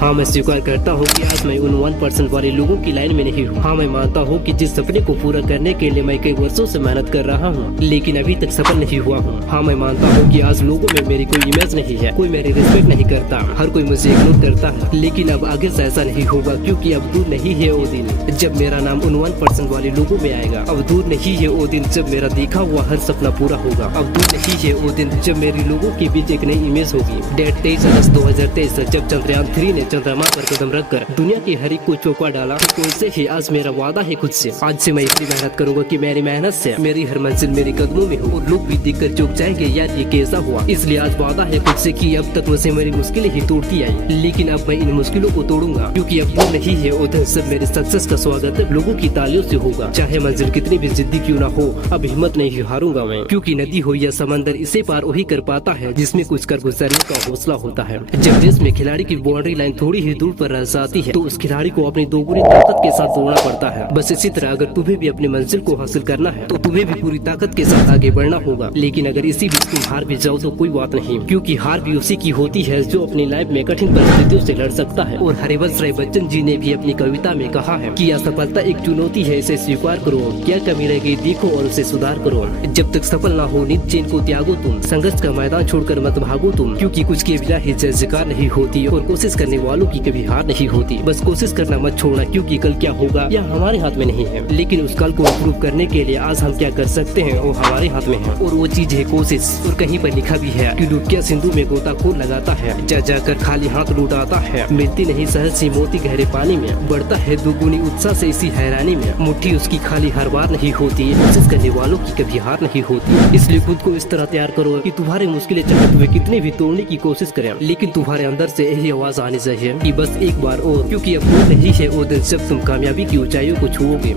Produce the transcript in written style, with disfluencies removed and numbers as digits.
हाँ, मैं स्वीकार करता हूँ कि आज मैं उन 1% वाले लोगों की लाइन में नहीं हूँ। हाँ, मैं मानता हूँ कि जिस सपने को पूरा करने के लिए मैं कई वर्षों से मेहनत कर रहा हूँ, लेकिन अभी तक सफल नहीं हुआ हूँ। हाँ, मैं मानता हूँ कि आज लोगों में मेरी कोई इमेज नहीं है, कोई मेरी रिस्पेक्ट नहीं करता, हर कोई मुझे इग्नोर करता है। लेकिन अब आगे से ऐसा नहीं होगा, क्योंकि अब दूर नहीं है वो दिन जब मेरा नाम उन 1% वाले लोगों में आएगा। अब दूर नहीं है वो दिन जब मेरा देखा हुआ हर सपना पूरा होगा। अब दूर नहीं है वो दिन जब मेरी लोगों के बीच एक नई इमेज होगी। डेट 23 अगस्त 2023 जब चंद्रयान 3 ने चंद्रमा पर कदम रखकर दुनिया की हर एक को चौंका डाला, तो वैसे ही आज मेरा वादा है खुद से। आज से मैं इतनी मेहनत करूंगा कि मेरी मेहनत से मेरी हर मंजिल मेरे कदमों में हो और लोग भी देखकर चौंक जाएंगे, यार ये कैसा हुआ। इसलिए आज वादा है खुद से कि अब तक मुझे मेरी मुश्किलें ही तोड़ती आई, लेकिन अब मैं इन मुश्किलों को तोड़ूंगा, क्योंकि अब दूर नहीं है उधर सब मेरे सक्सेस का स्वागत लोगों की तालियों से होगा। चाहे मंजिल कितनी भी जिद्दी क्यों ना हो, अब हिम्मत नहीं हारूंगा मैं, क्योंकि नदी हो या समंदर, इसे पार वही कर पाता है जिसमें कुछ कर गुजरने का हौसला होता है। जब रेस में खिलाड़ी की बाउंड्री लाइन थोड़ी ही दूर पर रह जाती है, तो उस खिलाड़ी को अपनी दोगुनी ताकत के साथ दौड़ना पड़ता है। बस इसी तरह अगर तुम्हें भी अपनी मंजिल को हासिल करना है, तो तुम्हें भी पूरी ताकत के साथ आगे बढ़ना होगा। लेकिन अगर इसी बीच तुम हार भी जाओ तो कोई बात नहीं, क्योंकि हार भी उसी की होती है जो अपनी लाइफ में कठिन परिस्थितियों से लड़ सकता है। और हरिवंश राय बच्चन जी ने भी अपनी कविता में कहा है कि असफलता एक चुनौती है, इसे स्वीकार करो, क्या कमी रह गई देखो और उसे सुधार करो। जब तक सफल ना हो नित चैन को त्यागो तुम, संघर्ष का मैदान छोड़कर मत भागो तुम, क्योंकि कुछ के बिना ही जय जयकार नहीं होती और कोशिश करने वालों की कभी हार नहीं होती। बस कोशिश करना मत छोड़ना, क्योंकि कल क्या होगा यह हमारे हाथ में नहीं है, लेकिन उस कल को इम्प्रूव करने के लिए आज हम क्या कर सकते हैं वो हमारे हाथ में है, और वो चीज है कोशिश। और कहीं पर लिखा भी है कि डुबकिया सिंधु में गोताखोर लगाता है, जा जाकर खाली हाथ लौट आता है। मिलती नहीं सहज सी मोती गहरे पानी में, बढ़ता है दुगुनी उत्साह से इसी हैरानी में। मुट्ठी उसकी खाली हर बार नहीं होती, कोशिश करने वालों की कभी हार नहीं होती। इसलिए खुद को इस तरह तैयार करो कि तुम्हारी मुश्किलें चाहे तुम्हें कितने भी तोड़ने की कोशिश करें, लेकिन तुम्हारे अंदर से यही आवाज आनी चाहिए कि बस एक बार और, क्योंकि अब वो नहीं है वो दिन जब तुम कामयाबी की ऊंचाइयों को छुओगे।